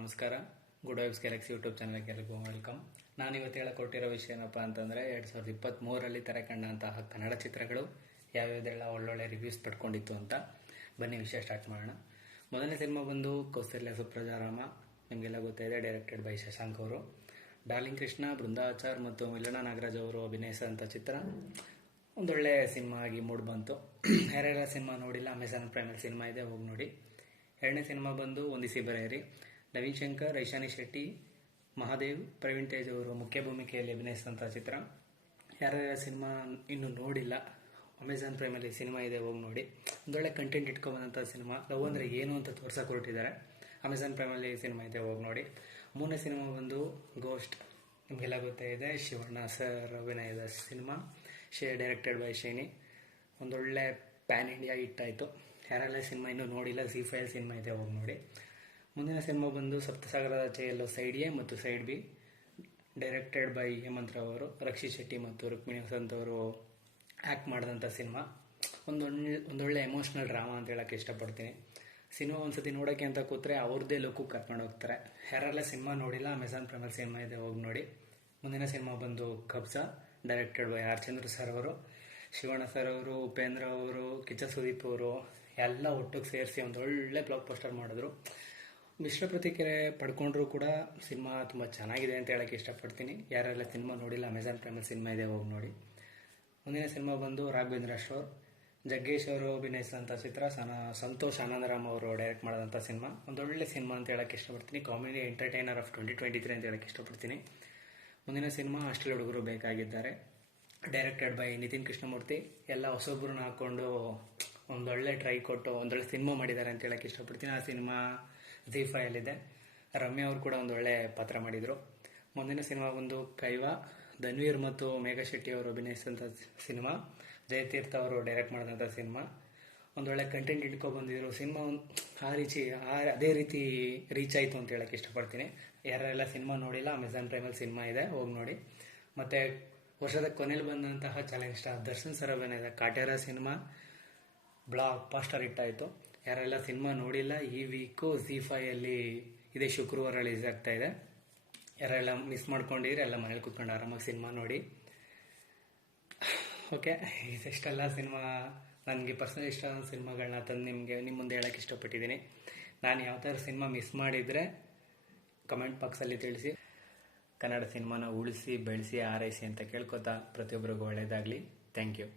ನಮಸ್ಕಾರ. Good vibes Galaxy YouTube ಚಾನಲ್ಗೆ ಎಲ್ಲರಿಗೂ ವೆಲ್ಕಮ್. ನಾನು ಇವತ್ತು ಹೇಳಕೊಟ್ಟಿರೋ ವಿಷಯ ಏನಪ್ಪ ಅಂತಂದರೆ 2023ರಲ್ಲಿ ತೆರೆ ಕಂಡಂತಹ ಕನ್ನಡ ಚಿತ್ರಗಳು ಯಾವ್ಯಾವುದೆಲ್ಲ ಒಳ್ಳೊಳ್ಳೆ ರಿವ್ಯೂಸ್ ಪಡ್ಕೊಂಡಿತ್ತು ಅಂತ. ಬನ್ನಿ ವಿಷಯ ಸ್ಟಾರ್ಟ್ ಮಾಡೋಣ. ಮೊದಲನೇ ಸಿನಿಮಾ ಬಂದು ಕೌಸಲ್ಯ ಸುಪ್ರಜಾರಾಮ. ನಿಮಗೆಲ್ಲ ಗೊತ್ತಿದೆ, ಡೈರೆಕ್ಟೆಡ್ ಬೈ ಶಶಾಂಕ್ ಅವರು. ಡಾರ್ಲಿಂಗ್ ಕೃಷ್ಣ, ಬೃಂದಾಚಾರ್ ಮತ್ತು ಮಿಲನ ನಾಗರಾಜ್ ಅವರು ಅಭಿನಯಿಸಿದಂಥ ಚಿತ್ರ ಒಂದೊಳ್ಳೆ ಸಿನಿಮಾ ಆಗಿ ಮೂಡ್ ಬಂತು. ಯಾರ್ಯಾರ ಸಿನಿಮಾ ನೋಡಿಲ್ಲ, ಅಮೆಝಾನ್ ಪ್ರೈಮಲ್ಲಿ ಸಿನಿಮಾ ಇದೆ, ಹೋಗಿ ನೋಡಿ. ಎರಡನೇ ಸಿನಿಮಾ ಬಂದು ಒಂದಿಸಿ ಬರೆಯಿರಿ. ನವೀನ್ ಶಂಕರ್, ಐಶಾನಿ ಶೆಟ್ಟಿ, ಮಹಾದೇವ್, ಪ್ರವೀಣ್ ತೇಜ್ ಅವರು ಮುಖ್ಯ ಭೂಮಿಕೆಯಲ್ಲಿ ಅಭಿನಯಿಸಿದಂಥ ಚಿತ್ರ. ಯಾರ್ಯಾರ ಸಿನಿಮಾ ಇನ್ನೂ ನೋಡಿಲ್ಲ, ಅಮೆಝಾನ್ ಪ್ರೈಮಲ್ಲಿ ಸಿನಿಮಾ ಇದೆ, ಹೋಗಿ ನೋಡಿ. ಒಂದೊಳ್ಳೆ ಕಂಟೆಂಟ್ ಇಟ್ಕೊಬಂದಂಥ ಸಿನಿಮಾ. ಲವ್ ಅಂದರೆ ಏನು ಅಂತ ತೋರ್ಸಕ್ಕೆ ಹೊರಟಿದ್ದಾರೆ. ಅಮೆಝಾನ್ ಪ್ರೈಮಲ್ಲಿ ಸಿನಿಮಾ ಇದೆ, ಹೋಗಿ ನೋಡಿ. ಮೂರನೇ ಸಿನಿಮಾ ಬಂದು ಗೋಸ್ಟ್. ನಿಮಗೆಲ್ಲ ಗೊತ್ತಿದೆ, ಶಿವಣ್ಣ ಸರ್ ಅಭಿನಯದ ಸಿನಿಮಾ. Directed by shiny. ಒಂದೊಳ್ಳೆ ಪ್ಯಾನ್ ಇಂಡಿಯಾ ಹಿಟ್ ಆಯಿತು. ಯಾರೆಲ್ಲ ಸಿನಿಮಾ ಇನ್ನೂ ನೋಡಿಲ್ಲ, ZEE5 ಸಿನಿಮಾ ಇದೆ, ಹೋಗಿ ನೋಡಿ. ಮುಂದಿನ ಸಿನಿಮಾ ಬಂದು ಸಪ್ತಸಾಗರದ ಆಚೆಯಲ್ಲೋ ಸೈಡ್ ಎ ಮತ್ತು side B. Directed by Hemanth Rao ಅವರು. ರಕ್ಷಿತ್ ಶೆಟ್ಟಿ ಮತ್ತು ರುಕ್ಮಿಣಿ ವಸಂತ್ ಅವರು ಆ್ಯಕ್ಟ್ ಮಾಡಿದಂಥ ಸಿನಿಮಾ. ಒಂದೊಳ್ಳೆ ಎಮೋಷ್ನಲ್ ಡ್ರಾಮಾ ಅಂತ ಹೇಳೋಕ್ಕೆ ಇಷ್ಟಪಡ್ತೀನಿ. ಸಿನಿಮಾ ಒಂದ್ಸತಿ ನೋಡೋಕ್ಕೆ ಅಂತ ಕೂತ್ರೆ ಅವ್ರದ್ದೇ ಲುಕ್ಕು ಕರ್ಕೊಂಡು ಹೋಗ್ತಾರೆ. ಯಾರೆಲ್ಲ ಸಿನಿಮಾ ನೋಡಿಲ್ಲ, ಅಮೆಝಾನ್ ಪ್ರೈಮಲ್ಲಿ ಸಿನಿಮಾ ಇದೆ, ಹೋಗಿ ನೋಡಿ. ಮುಂದಿನ ಸಿನಿಮಾ ಬಂದು Kabza. Directed by R Chandra sir ಅವರು. ಶಿವಣ್ಣ ಸರ್ ಅವರು, ಉಪೇಂದ್ರ ಅವರು, ಕಿಚ್ಚ ಸುದೀಪ್ ಅವರು ಎಲ್ಲ ಒಟ್ಟಿಗೆ ಸೇರಿಸಿ ಒಂದೊಳ್ಳೆ ಬ್ಲಾಕ್ ಪೋಸ್ಟರ್ ಮಾಡಿದ್ರು. ಮಿಶ್ರ ಪ್ರತಿಕ್ರಿಯೆ ಪಡ್ಕೊಂಡ್ರು ಕೂಡ ಸಿನಿಮಾ ತುಂಬ ಚೆನ್ನಾಗಿದೆ ಅಂತ ಹೇಳೋಕ್ಕೆ ಇಷ್ಟಪಡ್ತೀನಿ. ಯಾರೆಲ್ಲ ಸಿನಿಮಾ ನೋಡಿಲ್ಲ, ಅಮೆಝಾನ್ ಪ್ರೈಮಲ್ಲಿ ಸಿನಿಮಾ ಇದೆ, ಹೋಗಿ ನೋಡಿ. ಮುಂದಿನ ಸಿನಿಮಾ ಬಂದು ರಾಘವೇಂದ್ರ ಶೋರ್. ಜಗ್ಗೇಶ್ ಅವರು ಅಭಿನಯಿಸಿದಂಥ ಚಿತ್ರ. ಸಂತೋಷ್ ಆನಂದರಾಮ್ ಅವರು ಡೈರೆಕ್ಟ್ ಮಾಡಿದಂಥ ಸಿನಿಮಾ. ಒಂದೊಳ್ಳೆ ಸಿನಿಮಾ ಅಂತ ಹೇಳೋಕ್ಕೆ ಇಷ್ಟಪಡ್ತೀನಿ. ಕಾಮಿಡಿ ಎಂಟರ್ಟೈನರ್ ಆಫ್ 2023 ಅಂತ ಹೇಳೋಕ್ಕೆ ಇಷ್ಟಪಡ್ತೀನಿ. ಮುಂದಿನ ಸಿನಿಮಾ ಹಾಸ್ಟೆಲ್ ಹುಡುಗರು ಬೇಕಾಗಿದ್ದಾರೆ. Directed by Nitin Krishnamurthy. ಎಲ್ಲ ಹೊಸೊಬ್ಬರನ್ನ ಹಾಕ್ಕೊಂಡು ಒಂದೊಳ್ಳೆ ಟ್ರೈ ಕೊಟ್ಟು ಒಂದೊಳ್ಳೆ ಸಿನಿಮಾ ಮಾಡಿದ್ದಾರೆ ಅಂತ ಹೇಳೋಕ್ಕೆ ಇಷ್ಟಪಡ್ತೀನಿ. ಆ ಸಿನಿಮಾ ZEE5 ರಮ್ಯಾ ಅವರು ಕೂಡ ಒಂದೊಳ್ಳೆ ಪಾತ್ರ ಮಾಡಿದರು. ಮುಂದಿನ ಸಿನಿಮಾ ಬಂದು ಕೈವಾ. ಧನ್ವೀರ್ ಮತ್ತು ಮೇಘಾ ಶೆಟ್ಟಿ ಅವರು ಅಭಿನಯಿಸಿದಂಥ ಸಿನಿಮಾ. ಜಯತೀರ್ಥ ಅವರು ಡೈರೆಕ್ಟ್ ಮಾಡಿದಂಥ ಸಿನಿಮಾ. ಒಂದೊಳ್ಳೆ ಕಂಟೆಂಟ್ ಇಟ್ಕೊಬಂದಿದ್ರು. ಸಿನಿಮಾ ಅದೇ ರೀತಿ ರೀಚ್ ಆಯಿತು ಅಂತ ಹೇಳೋಕ್ಕೆ ಇಷ್ಟಪಡ್ತೀನಿ. ಯಾರೆಲ್ಲ ಸಿನಿಮಾ ನೋಡಿಲ್ಲ, ಅಮೆಝಾನ್ ಪ್ರೈಮಲ್ಲಿ ಸಿನಿಮಾ ಇದೆ, ಹೋಗಿ ನೋಡಿ. ಮತ್ತು ವರ್ಷದ ಕೊನೆಯಲ್ಲಿ ಬಂದಂತಹ ಚಾಲೆಂಜ್ ಸ್ಟಾರ್ ದರ್ಶನ್ ಸರ್ ಅಭಿನಯದ ಕಾಟೇರ ಸಿನಿಮಾ ಬ್ಲಾಕ್ ಪಾಸ್ಟರ್ ಹಿಟ್ಟಾಯಿತು. ಯಾರೆಲ್ಲ ಸಿನಿಮಾ ನೋಡಿಲ್ಲ, ಈ ವೀಕು ZEE5 ಇದೇ ಶುಕ್ರವಾರ ರಿಲೀಸ್ ಆಗ್ತಾ ಇದೆ. ಯಾರೆಲ್ಲ ಮಿಸ್ ಮಾಡ್ಕೊಂಡಿದ್ರೆ ಎಲ್ಲ ಮನೇಲಿ ಕೂತ್ಕೊಂಡು ಆರಾಮಾಗಿ ಸಿನಿಮಾ ನೋಡಿ. ಓಕೆ, ಇದಿಷ್ಟೆಲ್ಲ ಸಿನಿಮಾ ನನಗೆ ಪರ್ಸನಲ್ ಇಷ್ಟ ಆದ ಸಿನಿಮಾಗಳನ್ನ ತಂದು ನಿಮ್ಮ ಮುಂದೆ ಹೇಳೋಕ್ಕೆ ಇಷ್ಟಪಟ್ಟಿದ್ದೀನಿ. ನಾನು ಯಾವ ಥರ ಸಿನಿಮಾ ಮಿಸ್ ಮಾಡಿದರೆ ಕಮೆಂಟ್ ಬಾಕ್ಸಲ್ಲಿ ತಿಳಿಸಿ. ಕನ್ನಡ ಸಿನಿಮಾನ ಉಳಿಸಿ ಬೆಳೆಸಿ ಆರೈಸಿ ಅಂತ ಕೇಳ್ಕೊತಾ ಪ್ರತಿಯೊಬ್ಬರಿಗೂ ಒಳ್ಳೆಯದಾಗಲಿ. Thank you.